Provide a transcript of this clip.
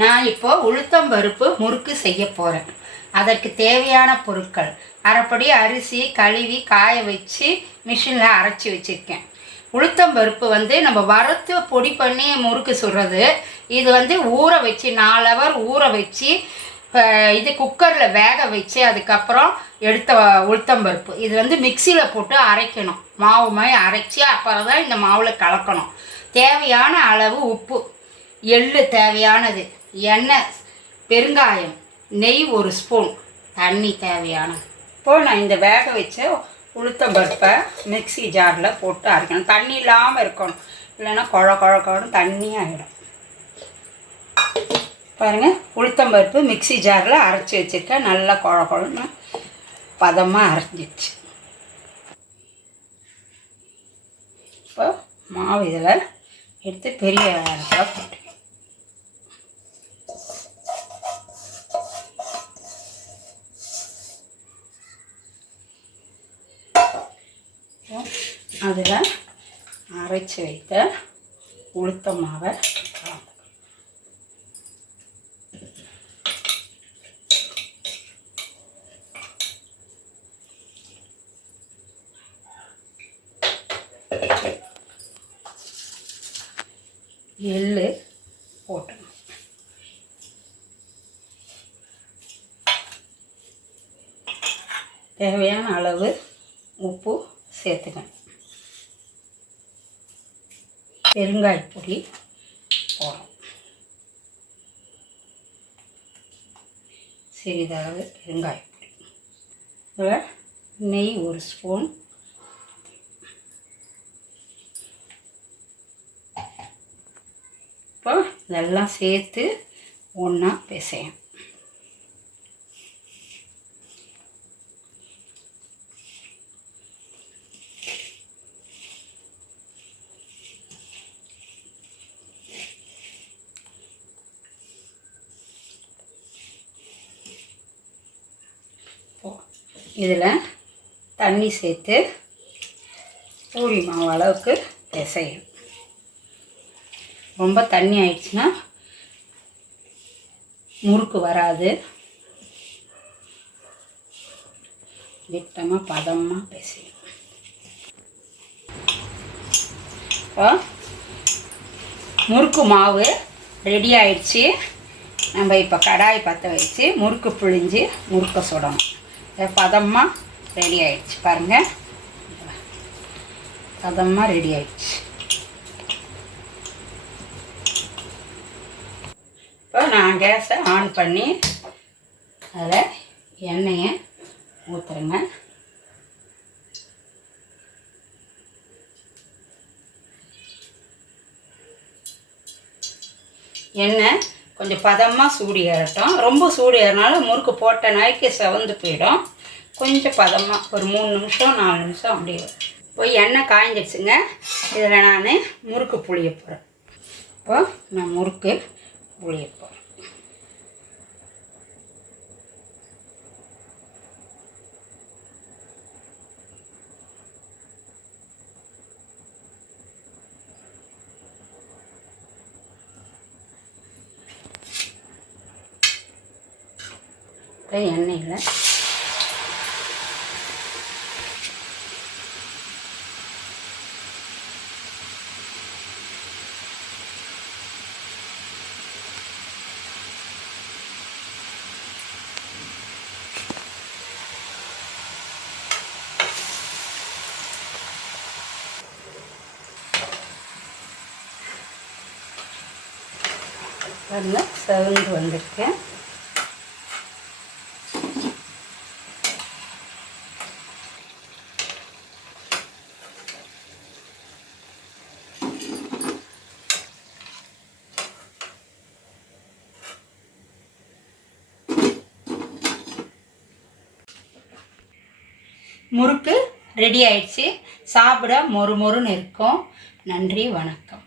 நான் இப்போ உளுத்தம் பருப்பு முறுக்கு செய்ய போகிறேன் அதற்கு தேவையான பொருட்கள். அரைப்படி அரிசி கழுவி காய வச்சு மிஷினில் அரைச்சி வச்சுருக்கேன். உளுத்தம் பருப்பு வந்து நம்ம வறுத்து பொடி பண்ணி முறுக்கு சுடுறது. இது வந்து ஊற வச்சு நாலு ஹவர் ஊற வச்சு இது குக்கரில் வேக வச்சு அதுக்கப்புறம் எடுத்த உளுத்தம் பருப்பு. இது வந்து மிக்சியில் போட்டு அரைக்கணும். மாவு மாதிரி அரைச்சி அப்புறம் தான் இந்த மாவில் கலக்கணும். தேவையான அளவு உப்பு. எள்ளு தேவையானது. எண்ணெய் பெருங்காயம் நெய் ஒரு ஸ்பூன். தண்ணி தேவையானது. இப்போ நான் இந்த வேக வச்ச உளுத்தம் பருப்பை மிக்ஸி ஜாரில் போட்டு அரைக்கணும். தண்ணி இல்லாமல் இருக்கணும். இல்லைன்னா குழ குழ குழன்னு தண்ணி ஆகிடும் பாருங்கள் உளுத்தம் பருப்பு மிக்ஸி ஜாரில் அரைச்சி வச்சுருக்கேன். நல்லா குழ குழன்னு பதமாக அரைஞ்சிடுச்சு இப்போ மாவு இதில் எடுத்து பெரிய இடத்துல போட்டு. அதில் அரைச்சி வைத்த உளுத்த மாவை கலந்து எள்ளு போட்டணும் தேவையான அளவு உப்பு சேர்த்துக்கணும். பெருங்காயப்பொடி போடுறோம் சிறிதளவு பெருங்காயப்பொடி இதில் நெய் ஒரு ஸ்பூன் இப்போ இதெல்லாம் சேர்த்து ஒன்றா பிசையும் இதில் தண்ணி சேர்த்து பூரி மாவு அளவுக்கு பிசையும் ரொம்ப தண்ணி ஆயிடுச்சுன்னா முறுக்கு வராது. திட்டமாக பதமாக பிசையும் இப்போ முறுக்கு மாவு ரெடி ஆயிடுச்சு. நம்ம இப்போ கடாய் பற்ற வச்சு முறுக்கு பிழிஞ்சு முறுக்க சுடணும். பதமாக ரெடி ஆயிடுச்சு பாருங்கள் பதமாக ரெடி ஆயிடுச்சு. நான் கேஸை ஆன் பண்ணி அதில் எண்ணெயை ஊற்றுறேங்க எண்ணெய் கொஞ்சம் பதமாக சூடு ஏறட்டும். ரொம்ப சூடு ஏறினாலும் முறுக்கு போட்ட நாய்க்கு செவந்து போயிடும். கொஞ்சம் பதமாக ஒரு மூணு நிமிஷம் நாலு நிமிஷம் அப்படியே போய் எண்ணெய் காய்ஞ்சிடுச்சுங்க இதில் நான் முறுக்கு புளிய போகிறேன் இப்போ நான் முறுக்கு புளிய போகிறேன் அப்புறம் எண்ணெயில் பாருங்க செவந்து வந்திருக்கேன். முறுக்கு ரெடி ஆயிடுச்சு. சாப்பிட மொறு மொறுன்னு இருக்கும். நன்றி வணக்கம்.